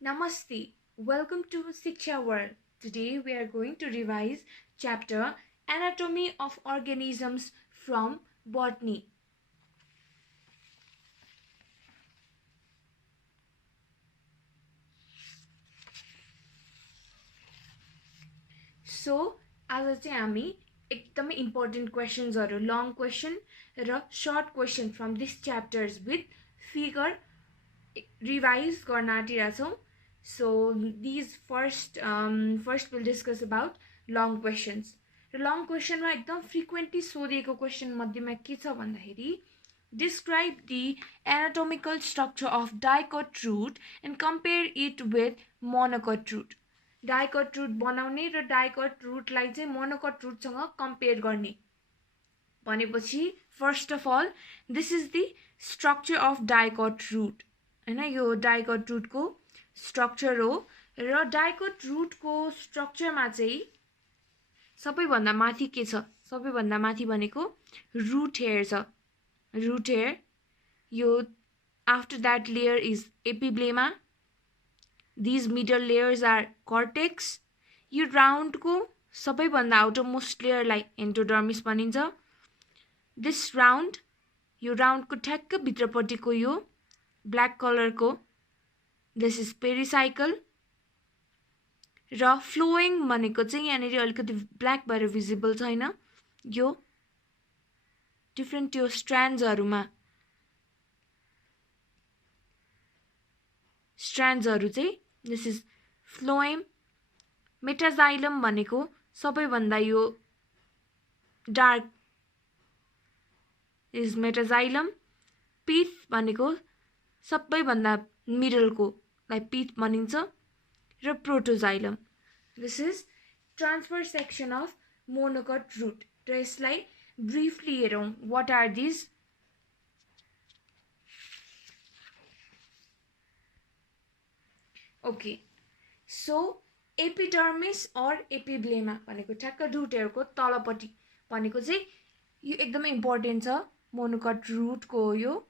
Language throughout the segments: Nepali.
Namaste. Welcome to Shiksha World. Today we are going to revise chapter Anatomy of Organisms from Botany. So आज चाहिँ हामी एकदमै इम्पोर्टेन्ट क्वेशन्सहरु लङ क्वेशन र short question from this chapters with figure revise गर्न आँटिरहेछौँ. So these first we'll discuss about long questions. The long question मा एकदम frequently सोधिएको question मध्येमा के छ भन्दाखेरि describe the anatomical structure of Dicot root and compare it with Monocot root. Dicot root बनाउने र Dicot root लाई चाहिँ Monocot root सँग compare गर्ने भनेपछि first of all this is the structure of Dicot root. हैन यो Dicot root को स्ट्रक्चर हो र डाइकोट रूट को स्ट्रक्चर मा चाहिँ सबैभन्दा माथि के छ सबैभन्दा माथि भनेको रूट हेयर छ. रूट हेयर यो after that layer is epiblema. these middle layers are cortex. यो राउन्ड को सबैभन्दा आउटर मोस्ट लेयर लाई एन्डोडर्मिस भनिन्छ. दिस राउन्ड यो राउन्ड को ठ्याक्क भित्रपट्टिको यो ब्ल्याक कलर को this is pericycle र flowing भनेको चाहिँ यहाँनेरि अलिकति ब्ल्याक भएर भिजिबल छैन. यो डिफरेन्ट त्यो स्ट्रान्ड्सहरुमा स्ट्रान्ड्सहरु चाहिँ this is phloem. मेटाजाइलम भनेको सबैभन्दा यो डार्क is मेटाजाइलम. पीथ भनेको सबैभन्दा मिडल को लाई पीथ भनिन्छ र protoxylem. This is transverse section of monocot root र यसलाई ब्रिफली हेरौं. What are this? Okay so epidermis or epiblema भनेको ठ्याक्क रूट हेयर को तलपट्टि भनेको चाहिँ यो एकदमै इम्पोर्टेन्ट छ मोनोकट रूट को. यो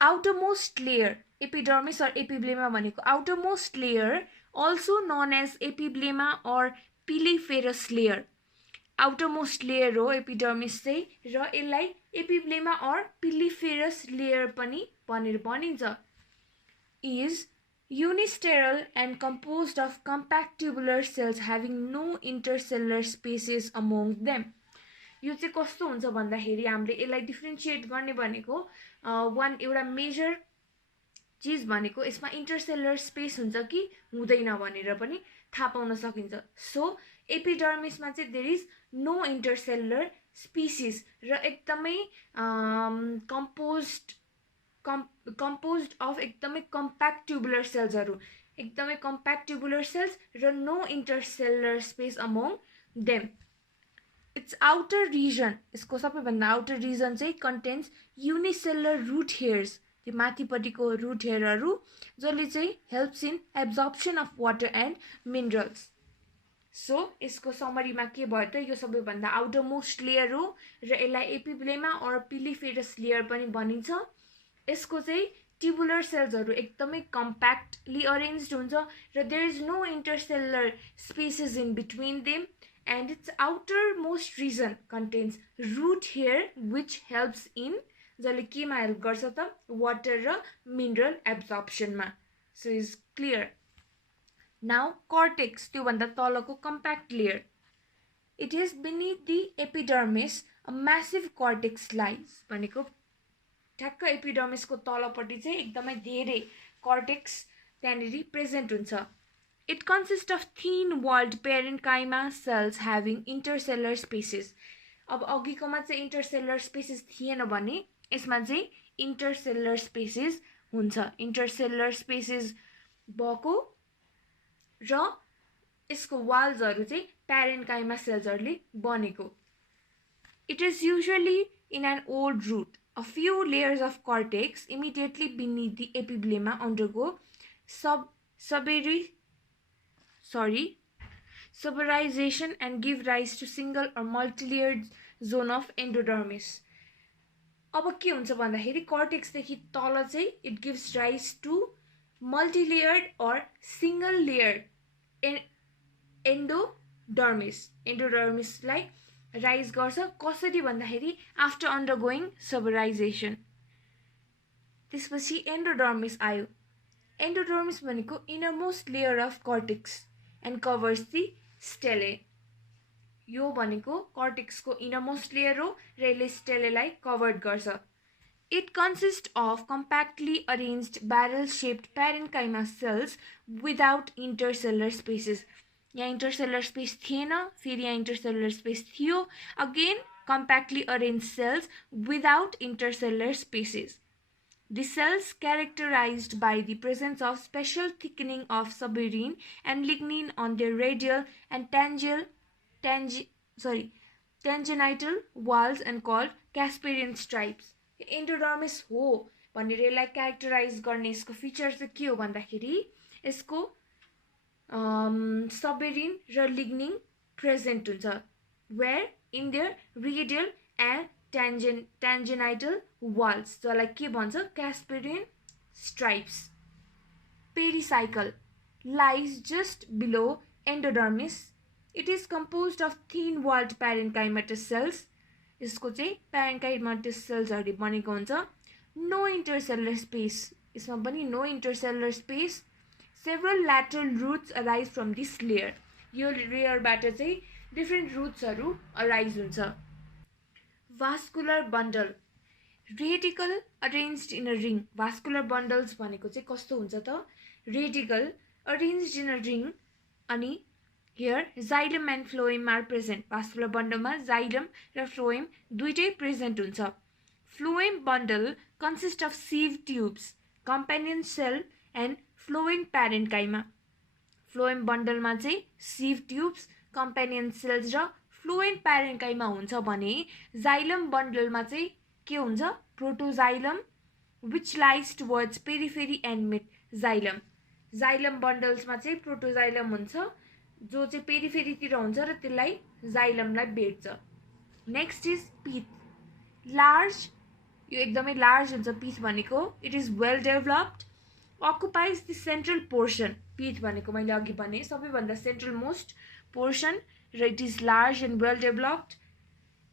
outermost layer epidermis or epiblema भनेको outermost layer also known as epiblema or piliferous layer. outermost layer हो epidermis चाहिँ र यसलाई epiblema or piliferous layer पनि भनेर भनिन्छ. is unisterile and composed of compact tubular cells having no intercellular spaces among them. यो चाहिँ कस्तो हुन्छ भन्दाखेरि हामीले यसलाई डिफरेन्शिएट गर्ने भनेको वान एउटा मेजर चीज भनेको यसमा इंटरसेलुलर स्पेस हुन्छ कि हुँदैन भनेर पनि थाहा पाउन सकिन्छ. सो एपिडर्मिसमा चाहिँ there is no intercellular spaces र एकदमै कम्पोज्ड अफ एकदमै कम्प्याक्ट ट्युबुलर सेल्सहरु एकदमै कम्प्याक्ट ट्युबुलर सेल्स र no intercellular space among them. Its outer region, इसको सबैभन्दा outer region चाहिँ contains unicellular root hairs. त्यो माथिपट्टिको root hairहरु जसले चाहिँ helps in absorption of water and minerals. So यसको समरीमा के भयो त यो सबैभन्दा outermost layer हो र यसलाई epiblema or piliferous layer पनि भनिन्छ. यसको चाहिँ tubular cellsहरु एकदमै compactly arranged हुन्छ र there is no intercellular spaces in between them. And its outermost region contains root hair which helps in जसले केमा हेल्प गर्छ त वाटर र मिनरल एब्जर्प्सन मा. So is clear. Now cortex त्यो भन्दा तलको compact layer. It is beneath the epidermis a massive cortex lies भनेको ठ्याक्क एपिडर्मिस को तलपट्टि चाहिँ एकदमै धेरै cortex त्यहाँनेरि प्रेजेन्ट हुन्छ. It consists of thin-walled parenchyma cells having intercellular spaces. अब अघिकोमा चाहिँ intercellular spaces थिएन भने यसमा चाहिँ intercellular spaces हुन्छ. intercellular spaces भएको र यसको वाल्सहरु चाहिँ parenchyma cellsहरुले बनेको. It is usually in an old root. A few layers of cortex immediately beneath the epiblema undergo suberization and give rise to single or multi-layered zone of endodermis. अब के हुन्छ भन्दाखेरि cortex देखि तल चाहिँ it gives rise to multi-layered or single layered endodermis लाई rise गर्छ कसरी भन्दाखेरि after undergoing suberization. त्यसपछि endodermis आयो. Endodermis भनेको innermost layer of cortex and covers the stellae. यो भनेको cortex को innermost layer हो र यसले stellae लाई covered गर्छ. It consists of compactly arranged barrel-shaped parenchyma cells without intercellular spaces. यहाँ intercellular space थिएन, फेरि यहाँ intercellular space थियो. Again, compactly arranged cells without intercellular spaces. The cells characterized by the presence of special thickening of suberin and lignin on their radial and tangential walls and called Casparian stripes. Endodermis हो भनेर यसलाई characterize गर्ने यसको feature चाहिँ के हो भन्दाखेरि यसको suberin र lignin present हुन्छ where in their radial and tangential walls. जसलाई के भन्छ Casparian stripes. Pericycle lies just below endodermis. It is composed of thin-walled parenchymatous cells. यसको चाहिँ parenchymatous cells हरु बनेको हुन्छ. No intercellular space. यसमा पनि no intercellular space. Several lateral roots arise from this layer. यो layer बाट चाहिँ different roots हरु arise हुन्छ. Vascular bundle. Radical arranged in a ring. Vascular bundles भनेको चाहिँ कस्तो हुन्छ त? Radical arranged in a ring अनि here xylem and phloem are present. Vascular bundle मा xylem र phloem दुईटै present हुन्छ. Phloem bundle consists of sieve tubes, companion cell and flowing parenchyma. Phloem bundle मा चाहिँ sieve tubes, companion cells र flowing parenchyma हुन्छ भने xylem bundle मा चाहिँ के हुन्छ? Protoxylem which lies towards periphery and mid xylem. Xylem bundles मा चाहिँ protoxylem हुन्छ जो चाहिँ periphery तिर हुन्छ र त्यसलाई xylem लाई भेट्छ. Next is pith. Large, यो एकदमै large हुन्छ pith भनेको. It is well developed, occupies the central portion. Pith भनेको मैले अघि भने सबैभन्दा central most portion र it is large and well developed.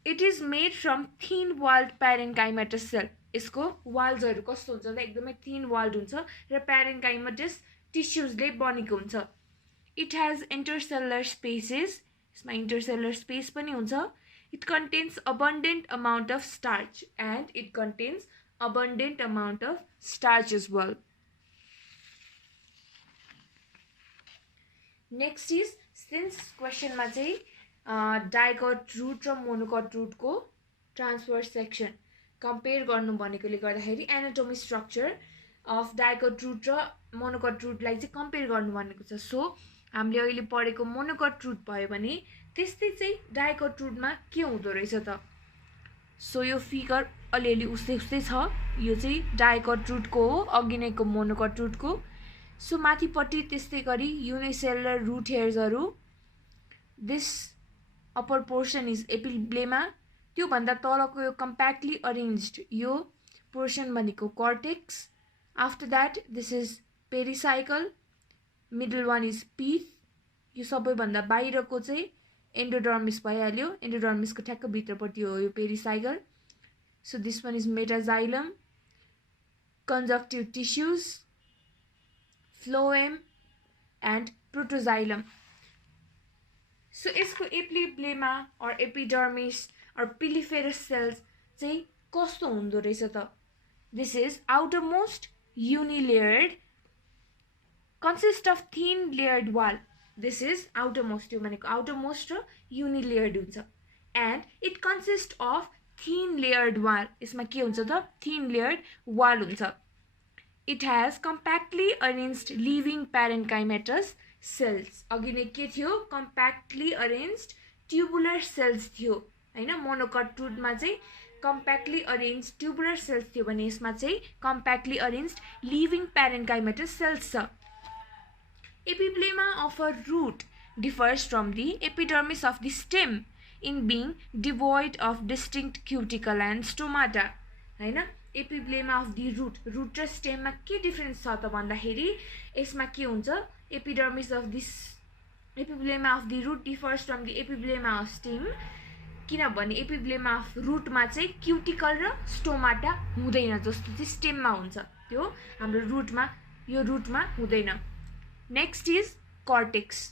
It is made from thin walled parenchymatous cell. यसको walls हरु कस्तो हुन्छ त एकदमै thin walled हुन्छ र parenchymatous tissues ले बनेको हुन्छ. It has intercellular spaces. यसमा intercellular space पनि हुन्छ. It contains abundant amount of starch and it contains abundant amount of starch as well. Next is since question मा चाहिँ Dicot root र Monocot root को transverse section compare गर्नु भनेकोले गर्दाखेरि anatomy structure of Dicot root र Monocot root लाई चाहिँ compare गर्नु भनेको छ. So हामीले अहिले पढेको Monocot root भयो भने त्यस्तै चाहिँ Dicot root मा के हुँदो रहेछ त? So यो फिगर अलिअलि उस्तै उस्तै छ. यो चाहिँ Dicot root को हो, अघि नैको Monocot root को. So माथिपट्टि त्यस्तै गरी unicellular root hairs हरु. This upper portion is epiblema. त्यो भन्दा तलको यो compactly arranged यो portion भनेको cortex. After that this is pericycle. Middle one is pith. यो सबैभन्दा बाहिरको चाहिँ endodermis भइहाल्यो. Endodermis को ठ्याक्क भित्रपट्टि हो यो pericycle. So this one is metaxylem, conjunctive tissues, phloem and protoxylem. So यसको epiblema or epidermis or piliferous cells चाहिँ कस्तो हुँदो रहेछ त? This is outermost unilayered, consists of thin layered wall. This is outermost, यो भनेको outermost र unilayered हुन्छ. And it consists of thin layered wall. यसमा के हुन्छ त? Thin layered wall हुन्छ. It has compactly arranged living parenchymatous cells. अघि नै के थियो? Compactly arranged tubular cells थियो हैन. Monocot root मा चाहिँ compactly arranged tubular cells थियो भने यसमा चाहिँ compactly arranged living parenchymatous cells छ. Epiblema of a root differs from the epidermis of the stem in being devoid of distinct cuticle and stomata. हैन एपिब्लेमा अफ द रूट र स्टेममा के डिफरेन्स छ त भन्दाखेरि यसमा के हुन्छ epidermis of this epiblema of the root differs from the epiblema of stem किनभने एपिब्लेमा अफ रूटमा चाहिँ क्युटिकल र स्टोमाटा हुँदैन जस्तो चाहिँ स्टेममा हुन्छ त्यो हाम्रो रूटमा हुँदैन नेक्स्ट इज कॉर्टेक्स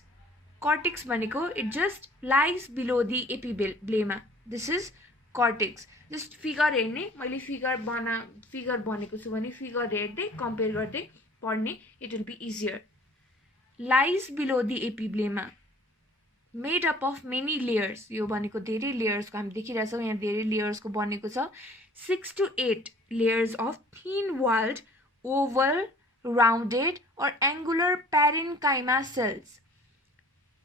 कॉर्टेक्स भनेको it just lies below the epiblema this is cortex just figure हेर्ने मैले फिगर भनेको छु भने फिगर हेर्दै कम्पेयर गर्दै पढ्ने it will be easier lies below the epiblema made up of many layers यो भनेको धेरै लेयर्सको हामी देखिरहेछौँ यहाँ धेरै लेयर्सको बनेको छ 6 to 8 layers of thin walled oval rounded or angular parenchyma cells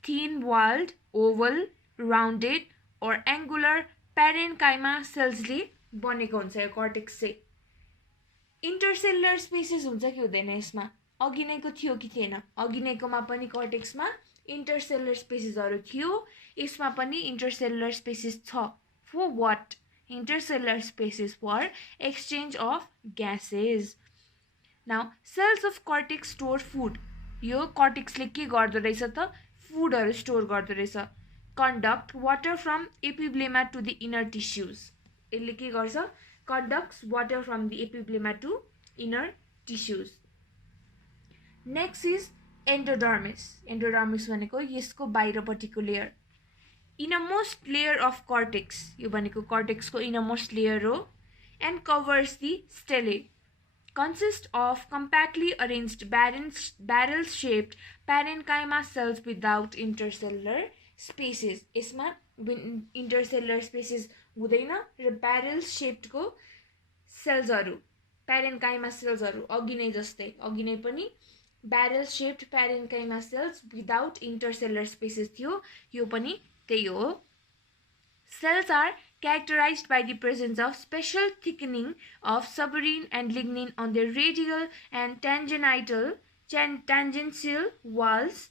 thin walled oval rounded or angular parenchyma सेल्सले बनेको हुन्छ यो कॉर्टेक्स चाहिँ इंटरसेलुलर स्पेसेस हुन्छ कि हुँदैन यसमा अघि नैको थियो कि थिएन अघि नैकोमा पनि कॉर्टेक्समा इंटरसेलुलर स्पेसेसहरु थियो यसमा पनि इंटरसेलुलर स्पेसेस छ for what intercellular spaces for exchange of gases now cells of cortex store food यो कॉर्टेक्सले के गर्दो रहेछ त फूडहरु स्टोर गर्दो रहेछ conduct water from epiblema to the inner tissues यसले के गर्छ conducts water from the epiblema to inner tissues next is endodermis भनेको यसको बाहिरपट्टिको layer innermost layer of cortex यो भनेको cortex को innermost layer हो and covers the stellae consist of compactly arranged barrel shaped parenchyma cells without intercellular spaces यसमा इंटरसेलुलर स्पेसेस हुँदैन र ब्यारल शेप्ड को सेल्सहरु पैरेन्काइमा सेल्सहरु अघि नै जस्तै अघि नै पनि barrel shaped parenchyma cells without intercellular spaces थियो यो पनि त्यही हो cells are characterized by the presence of special thickening of suberin and lignin on their radial and tangential walls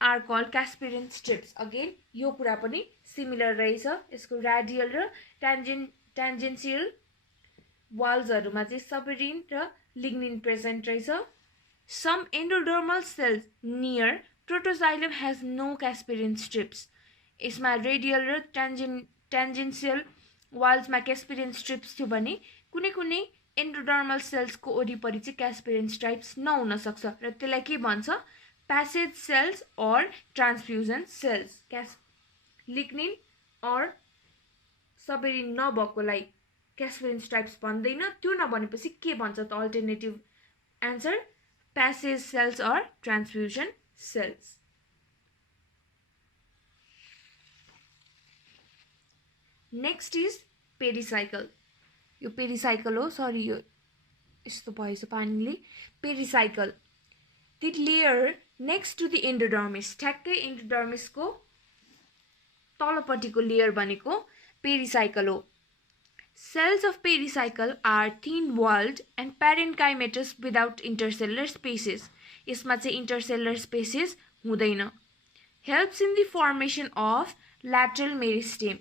are called Casparian strips. Again, यो कुरा पनि सिमिलर रहेछ यसको रेडियल र tangential walls हरुमा चाहिँ suberin र lignin present रहेछ. Some endodermal cells near protoxylem has no Casparian strips. यसमा रेडियल र tangential walls मा Casparian strips थियो भने कुनै एन्डोडर्मल सेल्स को वरिपरि चाहिँ Casparian strips नहुन सक्छ र त्यसलाई के भन्छ passage cells or transfusion cells lignin or suberin नभएकोलाई Casparian stripes भन्दैन त्यो नभनेपछि के भन्छ त alternative answer passage cells or transfusion cells next is pericycle यो pericycle हो सरी यो यस्तो भएछ पानीले pericycle the layer next to the endodermis ठ्याक्कै endodermis को तलपट्टिको लेयर भनेको pericycle हो cells of pericycle are thin walled and parenchymatous without intercellular spaces यसमा चाहिँ intercellular spaces हुँदैन helps in the formation of lateral meristem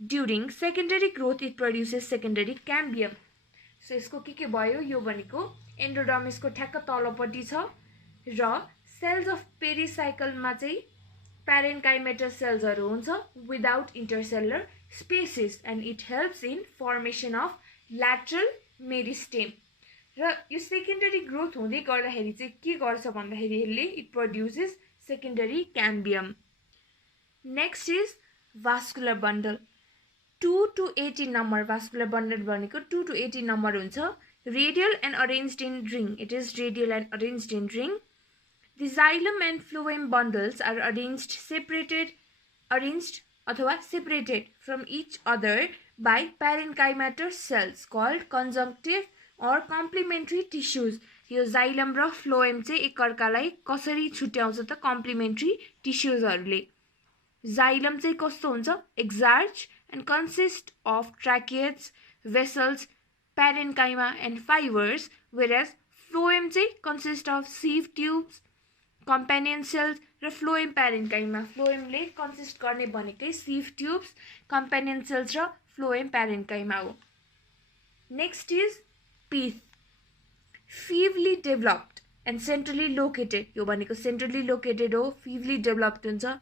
during secondary growth it produces secondary cambium so यसको के भयो यो भनेको endodermis को ठ्याक्क तलपट्टि छ र cells of pericycle मा चाहिँ parenchymatous cells हरु हुन्छ without intercellular spaces and it helps in formation of lateral meristem र यो secondary growth हुँदै गर्दाखेरि चाहिँ के गर्छ भन्दाखेरि यसले it produces secondary cambium next is vascular bundle 2 to 18 number vascular bundle भनेको 2 to 18 number हुन्छ radial and arranged in ring it is radial and arranged in ring the xylem and phloem bundles are arranged अथवा separated from each other by parenchymatous cells called conjunctive or complementary tissues यो xylem र phloem चाहिँ एकअर्कालाई कसरी छुट्याउँछ त complementary tissues हरुले xylem चाहिँ कस्तो हुन्छ exarch and consist of tracheids vessels parenchyma and fibers whereas phloem चाहिँ consist of sieve tubes companion cells र फ्लोएम प्यारेन्काइमा फ्लोएमले कन्सिस्ट गर्ने भनेकै सिभ ट्युब्स कम्पेनियन सेल्स र फ्लोएम प्यारेन्काइमा हो next is pith feebly developed and centrally located यो भनेको सेन्ट्रली लोकेटेड हो फिभली डेभलप्ड हुन्छ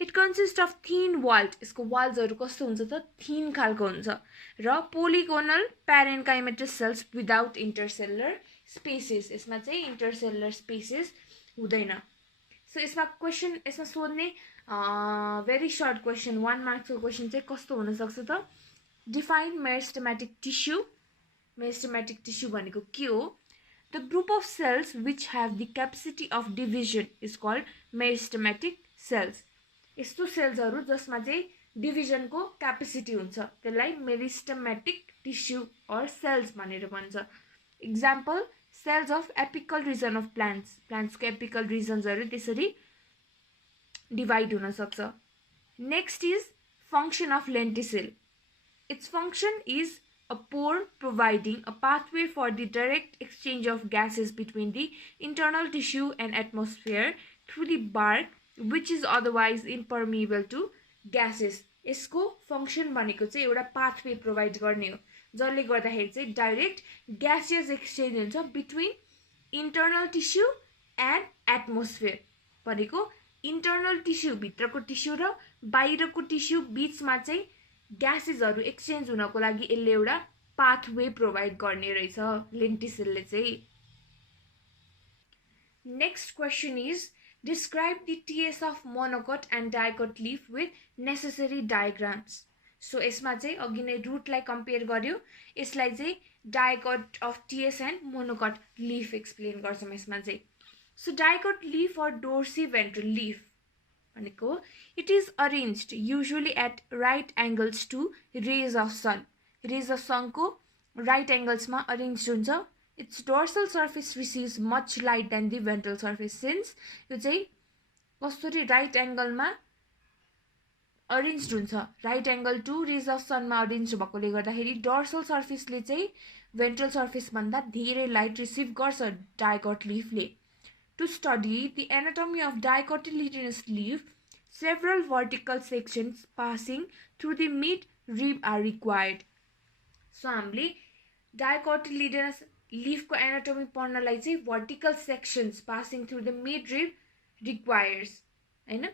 it consist of thin walled यसको वाल्सहरू कस्तो हुन्छ त थिन खालको हुन्छ र polygonal parenchymatous cells without intercellular spaces यसमा चाहिँ इन्टरसेलुलर स्पेसेस हुँदैन सो यसमा क्वेसन यसमा सोध्ने भेरी सर्ट क्वेसन 1 मार्क्सको क्वेसन चाहिँ कस्तो हुनसक्छ त डिफाइन मेरिस्टेमेटिक टिस्यू भनेको के हो the group of cells which have the capacity of division is called meristematic cells यस्तो सेल्सहरू जसमा चाहिँ डिभिजनको क्यापेसिटी हुन्छ त्यसलाई मेरिस्टेमेटिक टिस्यू अर सेल्स भनेर भन्छ example cells of apical region of प्लान्ट्सको एपिकल रिजन्सहरू त्यसरी डिभाइड हुन सक्छ next is function of lenticel it's function is a pore providing a pathway for the direct exchange of gases between the internal tissue and atmosphere through the bark which is otherwise impermeable to gases यसको फङ्सन भनेको चाहिँ एउटा पाथवे प्रोभाइड गर्ने हो जसले गर्दाखेरि चाहिँ डाइरेक्ट ग्यासियस एक्सचेन्ज हुन्छ between internal tissue and atmosphere भनेको इन्टर्नल टिस्यू भित्रको टिस्यू र बाहिरको टिस्यू बिचमा चाहिँ ग्यासेसहरू एक्सचेन्ज हुनको लागि यसले एउटा पाथवे प्रोभाइड गर्ने रहेछ लेन्टिसेलले चाहिँ next question is describe the TS of monocot and dicot leaf with necessary diagrams so यसमा चाहिँ अघि नै रुटलाई कम्पेयर गर्यो यसलाई चाहिँ dicot of TS and monocot leaf explain गर्छौँ यसमा चाहिँ so dicot leaf or dorsiventral leaf भनेको it is arranged usually at right angles to rays of सनको राइट एङ्गल्समा अरेन्ज हुन्छ it's dorsal surface receives much light than the ventral surface since यो चाहिँ कसरी राइट एङ्गलमा अरेन्ज हुन्छ right angle to rays of सनमा अरेन्ज भएकोले गर्दाखेरि डोर्सल सर्फेसले चाहिँ भेन्ट्रल सर्फेसभन्दा धेरै लाइट रिसिभ गर्छ डाइकोट लिफले To study the anatomy of dicotyledonous leaf, several vertical sections passing through the mid-rib are required. So, हामीले dicotyledonous leaf को anatomy पढ्नलाई चाहिँ vertical sections passing through the mid-rib requires. हैन?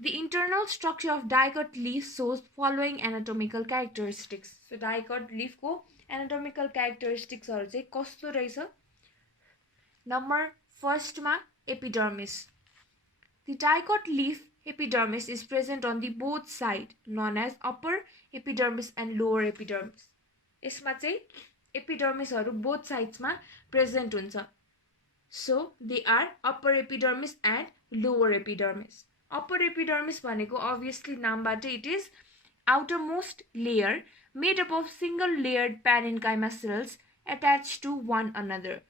The internal structure of dicot leaf shows following anatomical characteristics. So, dicot leaf को anatomical characteristics हरु चाहिँ कस्तो रहेछ? Number First ma epidermis. The dicot leaf epidermis is present on the both side known as upper epidermis and lower epidermis. यसमा चाहिँ epidermisहरु both sides मा present हुन्छ. So they are upper epidermis and lower epidermis. Upper epidermis भनेको obviously नामबाट it is outermost layer made up of single layered parenchyma cells attached to one another.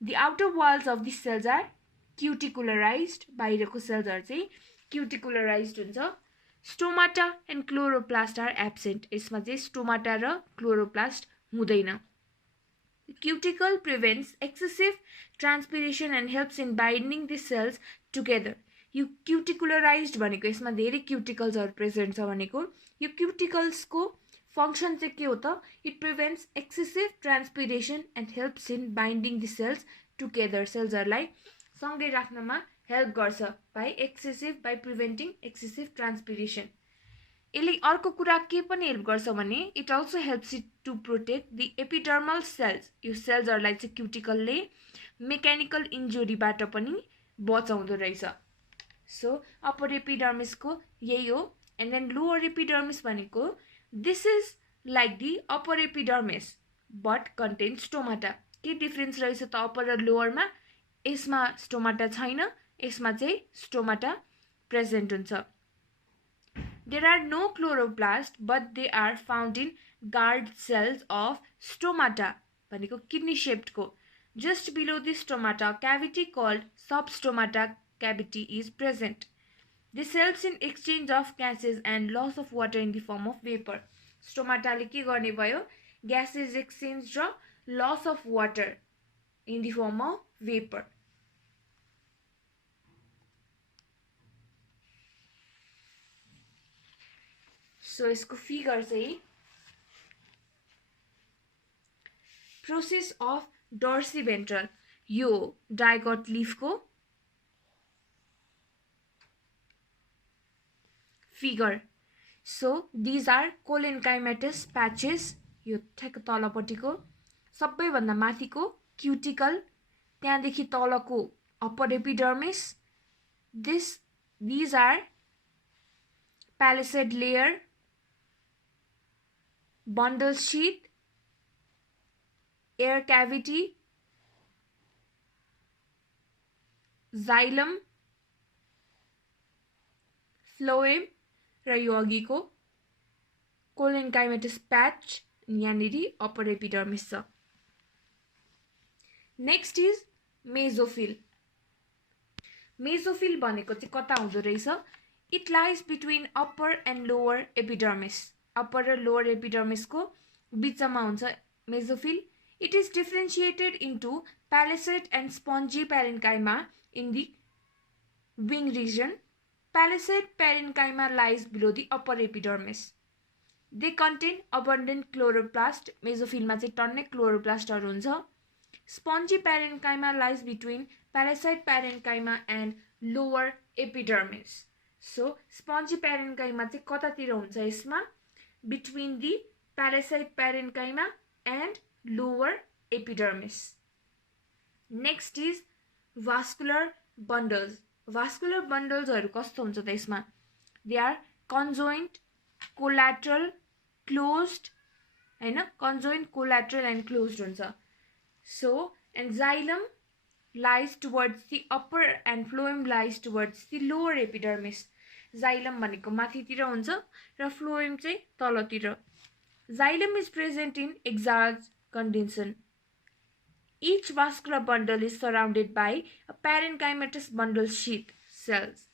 The outer walls of the cells are cuticularized. बाहिरको सेल्सहरु चाहिँ cuticularized हुन्छ. Stomata and chloroplast are absent. यसमा चाहिँ stomata र chloroplast हुँदैन. The cuticle prevents excessive transpiration and helps in binding the cells together. यो cuticularized भनेको यसमा धेरै cuticlesहरु प्रेजेन्ट छ भनेको यो cuticles को फंक्शन चाहिँ के हो त it prevents excessive transpiration and helps in binding the cells together सेल्सहरुलाई सँगै राख्नमा हेल्प गर्छ बाइ प्रिभेन्टिङ एक्सेसिभ ट्रान्सपिरेसन यसले अर्को कुरा के पनि हेल्प गर्छ भने it also helps it to protect the epidermal cells यो सेल्सहरुलाई चाहिँ क्युटिकलले मेकानिकल इन्जुरीबाट पनि बचाउँदो रहेछ सो अप्पर एपिडर्मिसको यही हो एन्ड देन लोअर एपिडर्मिस भनेको This is like the upper epidermis but contains stomata. के डिफरेन्स रहेछ त अप्पर र लोअर मा यसमा स्टोमाटा छैन यसमा चाहिँ स्टोमाटा प्रेजेन्ट हुन्छ There are no chloroplasts but they are found in guard cells of stomata भनेको kidney shaped को just below the stomata cavity called substomata cavity is present. This helps in exchange of gases and loss of water in the form of vapor. Stomata ले के गर्ने भयो gases exchange र loss of water in the form of vapor. So यसको फिगर चाहिँ प्रोसेस अफ डोर्सिभेन्ट्रल यो डाइगोट लीफको फिगर सो दिज आर कोलेन्काइमेटस प्याचेस यो ठ्याक्क तलपट्टिको सबैभन्दा माथिको क्युटिकल त्यहाँदेखि तलको upper epidermis these are palisade layer, bundle sheath, air cavity, xylem, phloem र यो अघिको कोलेन्काइमेटस प्याच यहाँनिर अप्पर एपिडर्मिस छ नेक्स्ट इज मेसोफिल मेसोफिल भनेको चाहिँ कता हुँदो रहेछ it lies between upper and lower epidermis upper र लोवर एपिडर्मिसको बिचमा हुन्छ mesophyll it is differentiated into palisade and spongy parenchyma in the wing region palisade parenchyma lies below the upper epidermis they contain abundant chloroplast मेसोफिलमा चाहिँ टन्नै क्लोरोप्लास्टहरू हुन्छ spongy parenchyma lies between palisade parenchyma and lower epidermis so spongy प्यारेन्काइमा चाहिँ कतातिर हुन्छ यसमा between the palisade parenchyma and lower epidermis next is vascular बन्डल्सहरू कस्तो हुन्छ त यसमा they are conjoint collateral closed हैन कन्जोइन्ट कोल्याट्रल एन्ड क्लोज्ड हुन्छ so and xylem lies towards the upper and phloem lies towards the lower epidermis xylem भनेको माथितिर हुन्छ र phloem चाहिँ तलतिर xylem is present in exarch condition each vascular bundle is surrounded by a parenchymatous bundle sheath cells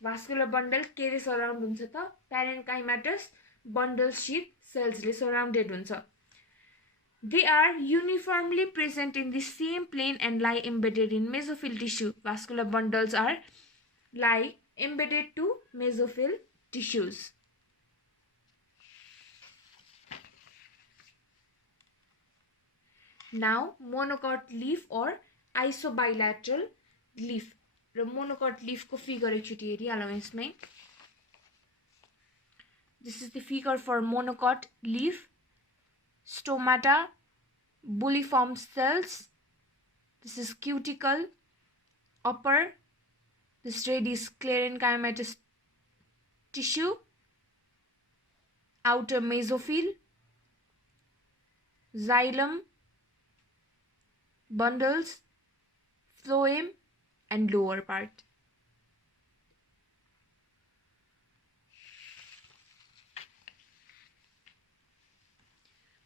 vascular bundle के रे सराउन्ड हुन्छ त parenchymatous bundle sheath cells ले surrounded हुन्छ They are uniformly present in the same plane and lie embedded in mesophyll tissue. Vascular bundles lie embedded to mesophyll tissues. Now, monocot leaf or isobilateral leaf. The monocot leaf ko figure एकचोटि हेरिहालौँ यसमै. This is the figure for monocot leaf. Stomata, bulliform cells. This is cuticle, upper. This red is sclerenchymatous tissue. Outer mesophyll, xylem, bundles, phloem, and lower part.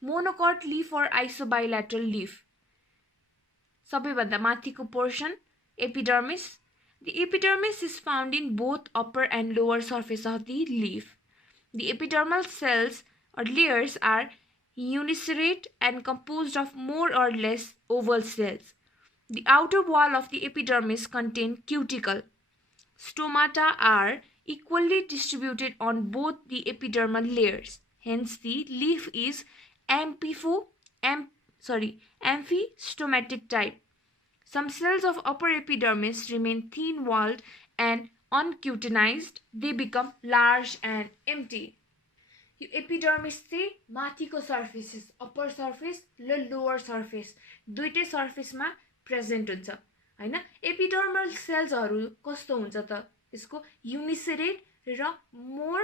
Monocot leaf or isobilateral leaf. सबैभन्दा माथिको portion, epidermis. The epidermis is found in both upper and lower surface of the leaf. The epidermal cells or layers are uniserate and composed of more or less oval cells. The outer wall of the epidermis contains cuticle. Stomata are equally distributed on both the epidermal layers. Hence, the leaf is amphistomatic type. Some cells of upper epidermis remain thin-walled and uncutinized. They become large and empty. यो एपिडर्मिस चाहिँ माथिको सर्फेसेस अप्पर सर्फेस र लोअर सर्फेस दुईटै सर्फेसमा प्रेजेन्ट हुन्छ हैन एपिडर्मल सेल्सहरू कस्तो हुन्छ त यसको युनिसेरेट र more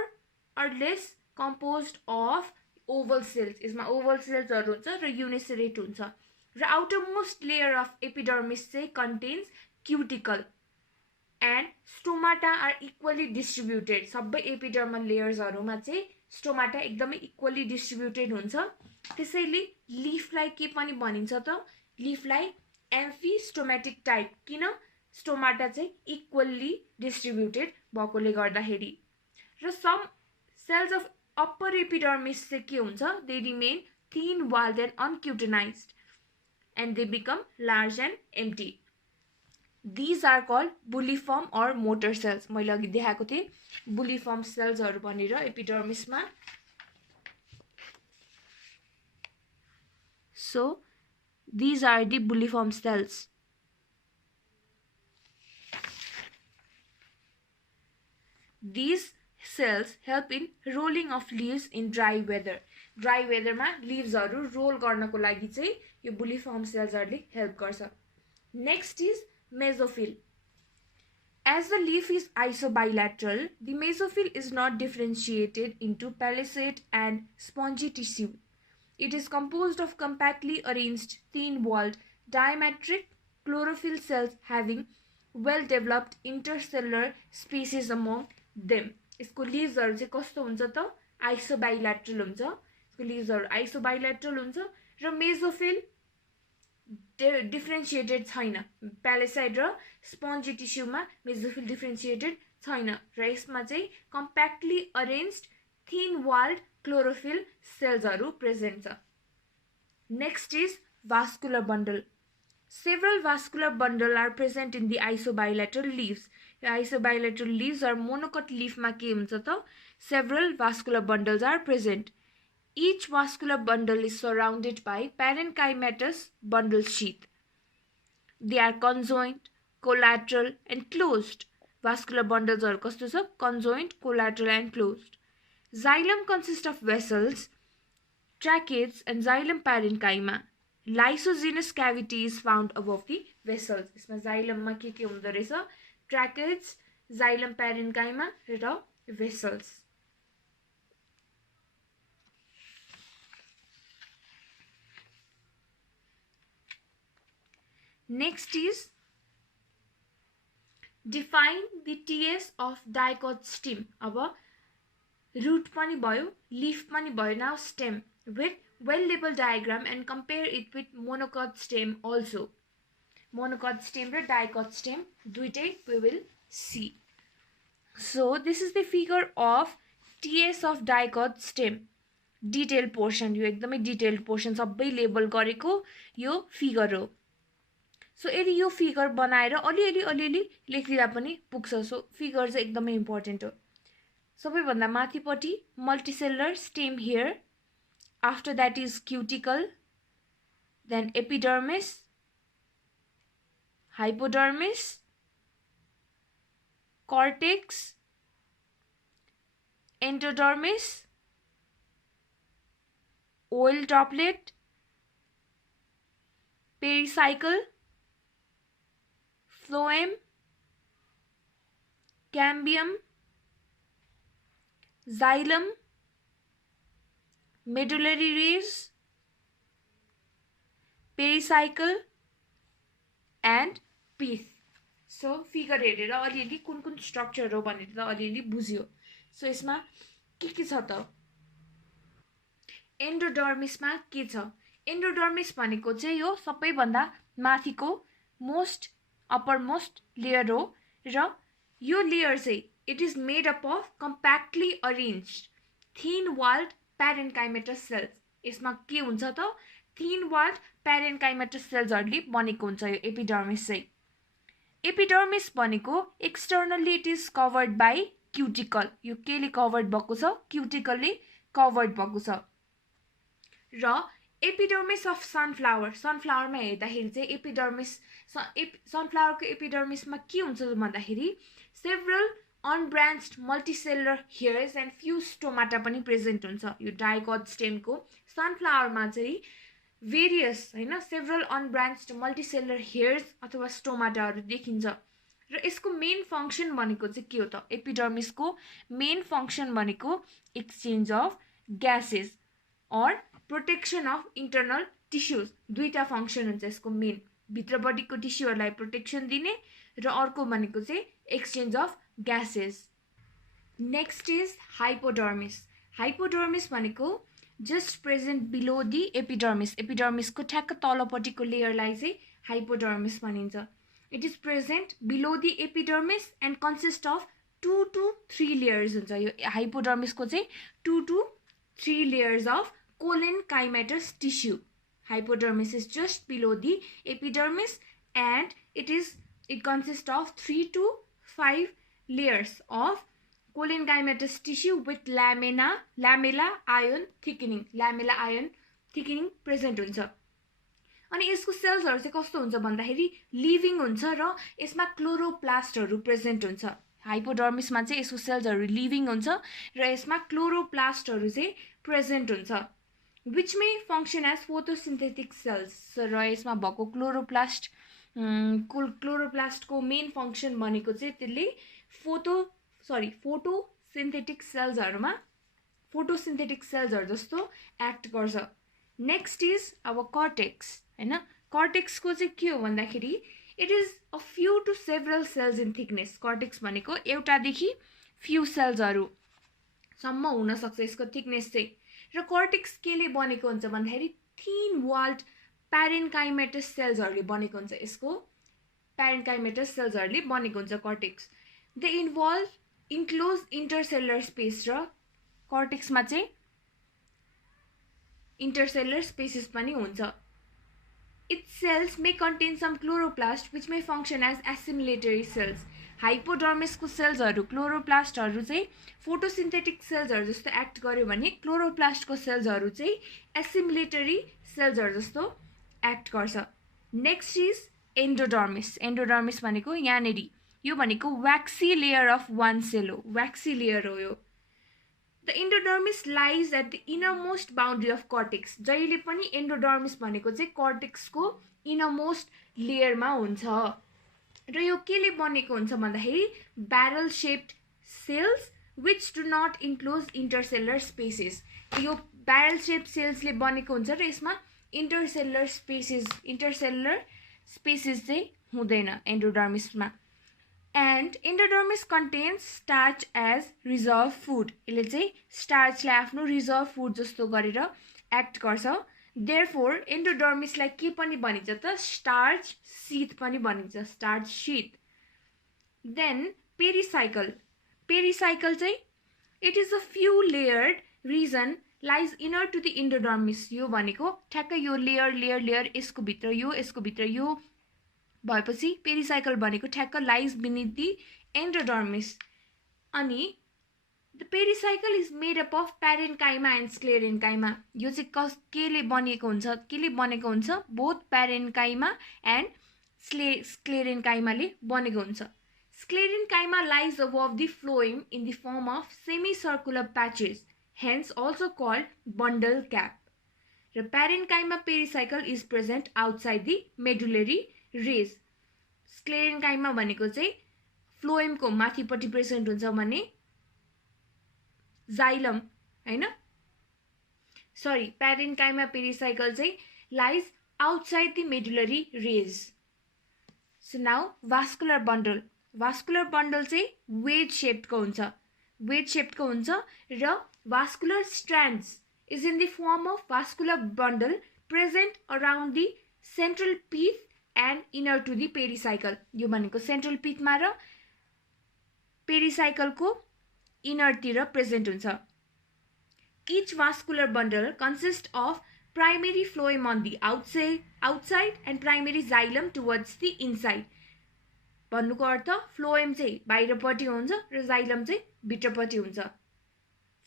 or less composed of oval cells यसमा ओभल सेल्सहरू हुन्छ र युनिसेरेट हुन्छ र outermost layer of epidermis चाहिँ contains cuticle and stomata are equally distributed सबै एपिडर्मल लेयर्सहरूमा चाहिँ स्टोमाटा एकदमै इक्वली डिस्ट्रिब्युटेड हुन्छ त्यसैले लीफलाई के पनि भनिन्छ त लीफलाई एम्फिस्टोमेटिक टाइप किन स्टोमाटा चाहिँ इक्वली डिस्ट्रिब्युटेड भएकोले गर्दाखेरि र some cells of upper epidermis चाहिँ के हुन्छ they remain thin walled and uncutinised and they become large and empty These are called bulliform or motor cells. मैले अघि देखाएको थिएँ bulliform cells हरु भनेर epidermis मा. So these are the bulliform cells. These cells help in rolling of leaves in dry weather. Dry weather मा leaves हरु roll गर्नको लागि चाहिँ यो bulliform cells हरुले help गर्छ. Next is mesophyll. As the leaf is isobilateral, the mesophyll is not differentiated into palisade and spongy tissue. It is composed of compactly arranged, thin-walled, diametric chlorophyll cells having well-developed intercellular spaces among them. यसको leaves हरु चाहिँ कस्तो हुन्छ त isobilateral हुन्छ. यसको leaves हरु isobilateral हुन्छ र mesophyll differentiated छैन. Palisade र spongy tissue मा mesophyll differentiated छैन र यसमा चाहिँ compactly arranged, thin-walled chlorophyll cells हरु present छ. Next is vascular bundle. Several vascular bundle are present in the isobilateral leaves. The isobilateral leaves or monocot leaf मा के हुन्छ त several vascular bundles are present. Each vascular bundle is surrounded by parenchymatous bundle sheath. They are conjoint, collateral and closed. Vascular bundles are कस्तो छ conjoint, collateral and closed. Xylem consists of vessels, tracheids and xylem parenchyma. Lysogenous cavity is found above the vessels. यसमा xylem मा के हुँदो रहेछ tracheids, xylem parenchyma र vessels. Next is define the TS of Dicot stem. अब root पनि भयो, leaf पनि भयो, now stem with well-labeled diagram and compare it with monocot stem also. Monocot stem र Dicot stem दुईटै we will see. So this is the figure of TS of Dicot stem. Detailed portion, यो एकदमै detailed portion सबै label गरेको यो figure हो. So यदि यो figure बनाएर अलिअलि लेखिदिँदा पनि पुग्छ. So figure चाहिँ एकदमै important हो. सबैभन्दा माथिपट्टि multicellular stem here. After that is cuticle, then epidermis, hypodermis, cortex, endodermis, oil droplet, pericycle, phloem, cambium, xylem, medullary rays, pericycle and pith. So figure हेरेर अलिअलि कुन structure हो भनेर त अलिअलि बुझ्यो. So यसमा के छ त endodermis मा के छ? Endodermis भनेको चाहिँ यो सबैभन्दा माथिको most uppermost layer हो र यो layer चाहिँ it is made up of compactly arranged thin-walled parenchymatous cells. यसमा के हुन्छ त thin-walled parenchymatous cells हरुले बनेको हुन्छ यो epidermis चाहिँ. Epidermis भनेको externally it is covered by cuticle. यो केले covered भएको छ? Cuticle ले covered भएको छ. र epidermis of sunflower, sunflower मा हेर्दाखेरि चाहिँ epidermis, sunflower को epidermis मा के हुन्छ भन्दाखेरि several unbranched multicellular hairs and few stomata पनि present हुन्छ. यो Dicot stem को sunflower मा चाहिँ various हैन several unbranched multicellular hairs अथवा stomata हरु देखिन्छ. र यसको main function भनेको चाहिँ के हो त? epidermis को main function भनेको exchange of gases or protection of internal tissues. दुईटा function हुन्छ यसको main. भित्रपट्टिको tissue हरुलाई protection दिने र अर्को भनेको चाहिँ exchange of gases. Next is hypodermis. Hypodermis भनेको just present below the epidermis. Epidermis को ठ्याक्क तलपट्टिको layer लाई चाहिँ hypodermis भनिन्छ. It is present below the epidermis and consists of 2 to 3 layers हुन्छ. यो hypodermis को चाहिँ 2 to 3 layers of collenchymatous tissue. Hypodermis is just below the epidermis and it is It consists of 3 to 5 layers of cholenchymatous tissue with lamella ion thickening present हुन्छ। अनि यसको सेल्सहरु चाहिँ कस्तो हुन्छ भन्दाखेरि लिभिङ हुन्छ र यसमा क्लोरोप्लास्टहरु प्रेजेन्ट हुन्छ। हाइपोडर्मिसमा चाहिँ यसको सेल्सहरु लिभिङ हुन्छ र यसमा क्लोरोप्लास्टहरु चाहिँ प्रेजेन्ट हुन्छ, which may function as photosynthetic cells। र यसमा भएको क्लोरोप्लास्टको मेन फंक्सन भनेको चाहिँ त्यसले फोटोसिन्थेटिक सेल्सहरु जस्तो एक्ट गर्छ। नेक्स्ट इज अब कर्टेक्स हैन। कर्टेक्सको चाहिँ के हो भन्दाखेरि it is a few to several cells in thickness. Cortex भनेको एउटादेखि फ्यू सेल्सहरु सम्म हुन सक्छ यसको थिकनेस चाहिँ। र कर्टेक्स केले बनेको हुन्छ भन्दाखेरि थिन वाल्ड प्यारेन्काइमेटस सेल्सहरुले बनेको हुन्छ। यसको प्यारेन्काइमेटस सेल्सहरुले बनेको हुन्छ cortex. They enclose intercellular space र कर्टेक्समा चाहिँ इंटरसेलुलर स्पेसेस पनि हुन्छ। Its cells may contain some chloroplast which may function as assimilatory cells। Hypodermis को सेल्सहरु क्लोरोप्लास्टहरु चाहिँ फोटोसिन्थेटिक सेल्सहरु जस्तो एक्ट गर्यो भने क्लोरोप्लास्ट को सेल्सहरु चाहिँ एसिमिलेटरी सेल्सहरु जस्तो एक्ट गर्छ। Next is एन्डोडर्मिस। एन्डोडर्मिस भनेको यहाँनेरि यो भनेको waxy layer of one cell हो, waxy layer हो यो। The endodermis lies at the innermost boundary of cortex। जहिले पनि एन्डोडर्मिस भनेको चाहिँ cortex को innermost layer मा हुन्छ र यो केले बनेको हुन्छ भन्दाखेरि barrel shaped cells which do not enclose intercellular spaces। यो barrel shaped cells ले बनेको हुन्छ र यसमा intercellular spaces चाहिँ हुँदैन एन्डोडर्मिस मा। And endodermis contains starch as reserve food। यसले चाहिँ starch लाई आफ्नो reserve food जस्तो गरेर एक्ट गर्छ। Therefore endodermis लाई के पनि भनिन्छ त starch sheath पनि भनिन्छ, starch sheath। Then pericycle। Pericycle चाहिँ it is a few layered region lies inner to the endodermis। यो भनेको ठ्याक्कै यो लेयर यसको भित्र यो भएपछि पेरिसाइकल भनेको ठ्याक्क लाइज बिनिथ दी एन्डोडर्मिस। अनि the pericycle is made up of parenchyma and sclerenchyma. यो चाहिँ केले बनेको हुन्छ बोथ प्यारेन्काइमा एन्ड स्क्लेरेन्काइमाले बनेको हुन्छ। Sclerenchyma lies above the phloem in the form of semi circular patches, hence also called bundle cap. र parenchyma pericycle is present outside the medullary rays. Sclerenchyma भनेको चाहिँ फ्लोएम को माथिपट्टि प्रेजेन्ट हुन्छ भने जाइलम हैन, सरी प्यारेन्काइमा पेरिसाइकल चाहिँ lies outside the medullary rays. So now vascular bundle. Vascular bundle चाहिँ वेज शेप्ड को हुन्छ र vascular strands is in the form of vascular bundle present around the central pith and inner to the pericycle। यो भनेको सेन्ट्रल पीथमा र पेरिसाइकल को इनर तिर प्रेजेन्ट हुन्छ। Each vascular bundle consists of primary phloem on the outside and primary xylem towards the inside। भन्नुको अर्थ फ्लोएम चाहिँ बाहिरपट्टि हुन्छ र xylem चाहिँ भित्रपट्टि हुन्छ।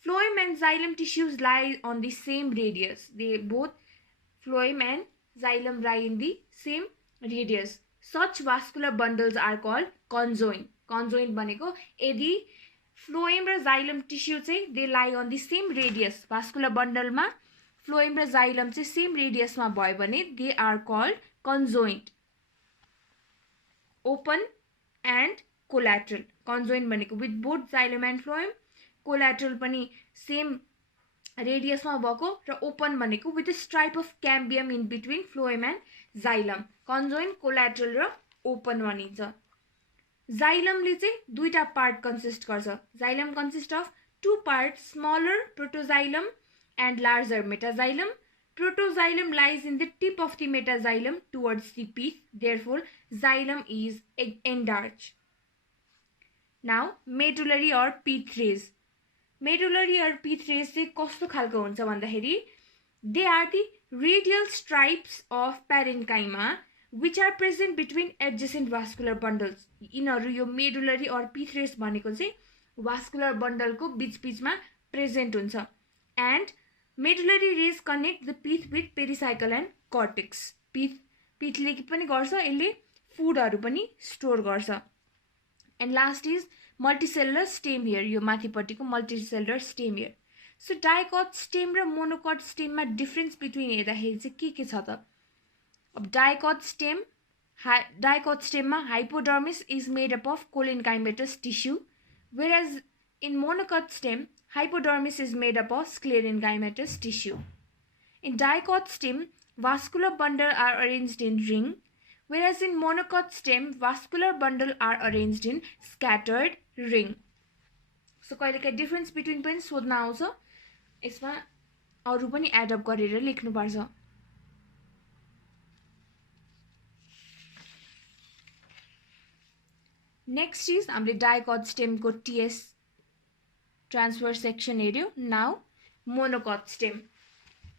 Phloem and xylem tissues lie on the same radius। They both phloem and xylem lie in the same radius। Such vascular bundles are called conjoined। Conjoined भनेको यदि फ्लोएम र xylem tissue चाहिँ they lie on the same radius, vascular bundle मा फ्लोएम र xylem चाहिँ same radius मा भयो भने they are called conjoined। Open and collateral। Conjoined भनेको with both xylem and phloem, collateral पनि same radius मा भएको र open भनेको with a stripe of cambium in between phloem and xylem। conjoined, collateral र open भनिन्छ। xylem ले चाहिँ दुईटा पार्ट कन्सिस्ट गर्छ। xylem consists of two parts, smaller protoxylem and larger metaxylem। Protoxylem lies in the tip of the metaxylem towards the pith, therefore xylem is endarch। Now medullary or pith rays। medullary or pith rays चाहिँ कस्तो खालको हुन्छ भन्दाखेरि they are the radial stripes of parenchyma which are present between adjacent vascular bundles. यिनीहरू यो medullary or pith race भनेको चाहिँ vascular bundle को बीच-बीचमा present हुन्छ. And medullary rays connect the pith with pericycle and cortex. Pith ले पनि गर्छ, यसले foodहरु पनि store गर्छ. And last is multicellular stem here. यो माथिपट्टिको multicellular stem here. So dicot stem र monocot stem मा difference between हेर्दाखेरि चाहिँ के छ त? अब dicot stem मा hypodermis is made up of cholenchymatous tissue, whereas in monocot stem hypodermis is made up of sclerenchymatous tissue. In dicot stem, vascular bundle are arranged in ring, whereas in monocot stem, vascular bundle are arranged in scattered ring. So कहिलेकाहीँ difference between पनि सोध्न आउँछ, यसमा अरु पनि एड अप गरेर लेख्नु पर्छ. Next is हामीले dicot stem को TS transverse section हेर्यो. Now monocot stem.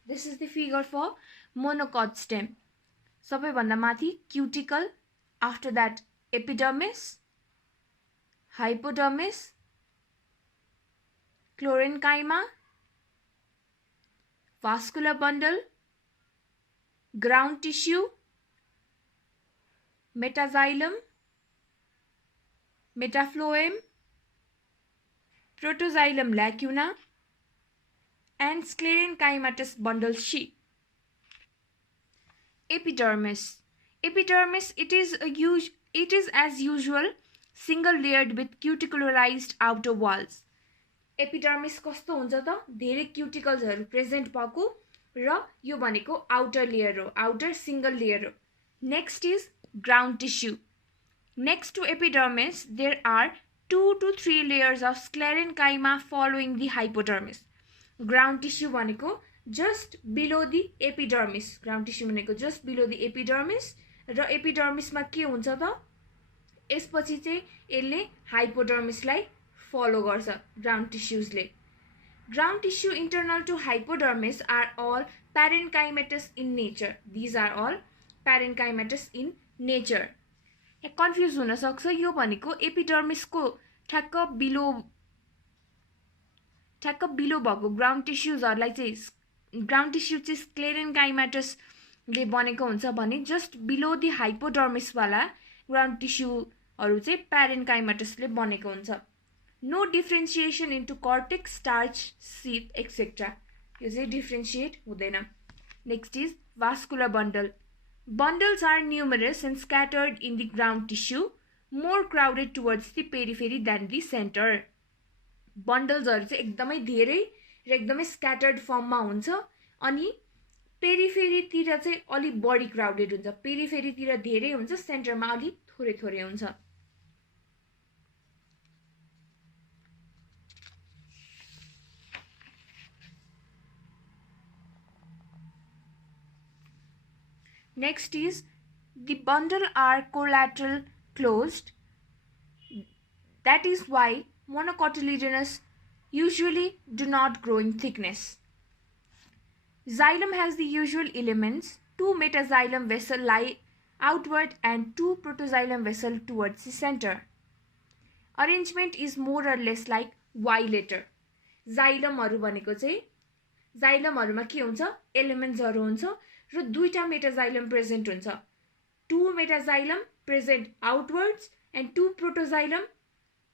This is the figure for monocot stem. सबैभन्दा माथि cuticle, after that epidermis, hypodermis, chlorenchyma, vascular bundle, ground tissue, metaxylem, metaphlloem, protoxylem lacuna, and sclerenchymatous bundle sheath. Epidermis. Epidermis, it is as usual single layered with cuticularized outer walls. Epidermis कस्तो हुन्छ त? धेरै cuticles हरु present भएको र यो भनेको outer layer हो, outer single layer हो. Next is ground tissue. Next to epidermis, there are 2 to 3 layers of sclerenchyma following the hypodermis. Ground tissue भनेको just below the epidermis. Ground tissue भनेको just below the epidermis र epidermis मा के हुन्छ त? यसपछि चाहिँ यसले hypodermis लाई follow गर्छ ground tissues ले. Ground tissue internal to hypodermis are all parenchymatous in nature. These are all parenchymatous in nature. confuse हुन सक्छ, यो भनेको epidermis को ठ्याक्क बिलो भएको ground tissues हरुलाई चाहिँ ground tissue चाहिँ sclerenchymatous ले बनेको हुन्छ भने just below the hypodermis वाला ground tissue हरु चाहिँ parenchymatous ले बनेको हुन्छ. No differentiation into cortex, starch, sheath, etc. यो चाहिँ differentiate हुँदैन. Next is vascular bundle. Bundles are numerous and scattered in the ground tissue, more crowded towards the periphery than the center. Bundles हरु चाहिँ एकदमै धेरै र एकदमै scattered form मा हुन्छ, अनि periphery तिर चाहिँ अलि बढी crowded हुन्छ. Periphery तिर धेरै हुन्छ, center मा अलि थोरै हुन्छ. Next is the bundle are collateral closed. That is why monocotyledonous usually do not grow in thickness. Xylem has the usual elements. 2 metaxylem vessel lie outward and 2 protoxylem vessel towards the center. Arrangement is more or less like Y letter. Xylem हरु भनेको चाहिँ xylem हरुमा के हुन्छ? Elements हरु हुन्छ र दुईटा metaxylem present हुन्छ. 2 metaxylem present outwards and 2 protoxylem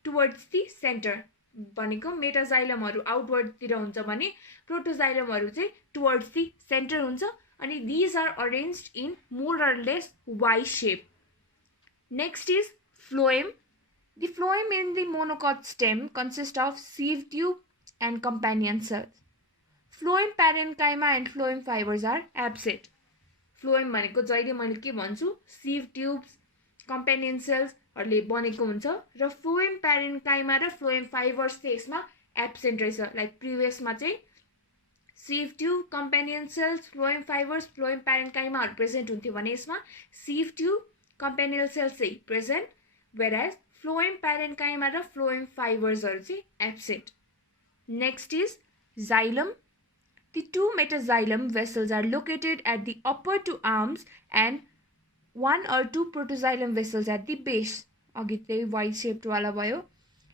towards the center. भनेको metaxylem हरु outward तिर हुन्छ भने protoxylem हरु चाहिँ towards the center हुन्छ, अनि these are arranged in more or less Y shape. Next is phloem. The phloem in the monocot stem consists of sieve tube and companion cells. Phloem parenchyma and phloem fibers are absent. Phloem भनेको जहिले मैले के भन्छु, sieve tubes, companion cells हरुले बनेको हुन्छ र phloem parenchyma र phloem fibers चाहिँ यसमा absent रहेछ. Like previous मा चाहिँ sieve tube, companion cells, phloem fibers, phloem parenchyma हरु present हुन्थ्यो भने यसमा sieve tube, companion cells चाहिँ present, whereas phloem parenchyma र phloem fibers हरु चाहिँ absent. Next is xylem. The 2 metaxylem vessels are located at the upper 2 arms and 1 or 2 protoxylem vessels at the base. Agite Y-shaped wala bhayo.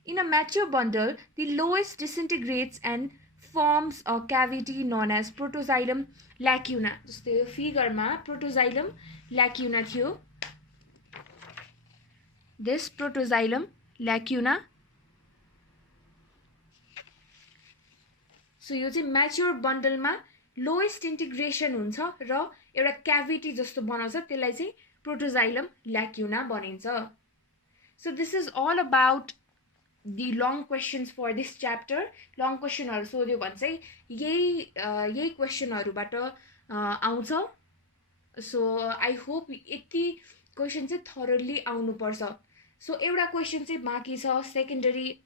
In a mature bundle, the lowest disintegrates and forms a cavity known as protoxylem lacuna. जस्तै यो फिगरमा protoxylem lacuna थियो. This protoxylem lacuna. So यो चाहिँ mature bundle मा lowest integration हुन्छ र एउटा cavity जस्तो बनाउँछ, त्यसलाई चाहिँ protoxylem lacuna भनिन्छ. So this is all about the long questions for this chapter. Long question haru सोध्यो भने चाहिँ यही क्वेशनहरुबाट आउँछ. So I hope यति क्वेशन चाहिँ thoroughly आउनु पर्छ. So एउटा क्वेशन चाहिँ बाँकी छ secondary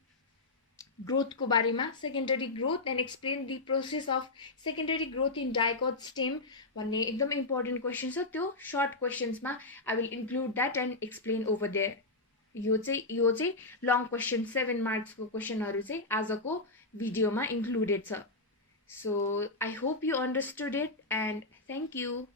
growth को बारेमा. Secondary growth and explain the process of secondary growth in dicot stem भन्ने एकदम important question छ. त्यो short questions मा I will include that and explain over there. यो चाहिँ long question 7 marks को क्वेशनहरु चाहिँ आजको भिडियोमा included छ. So I hope you understood it and thank you.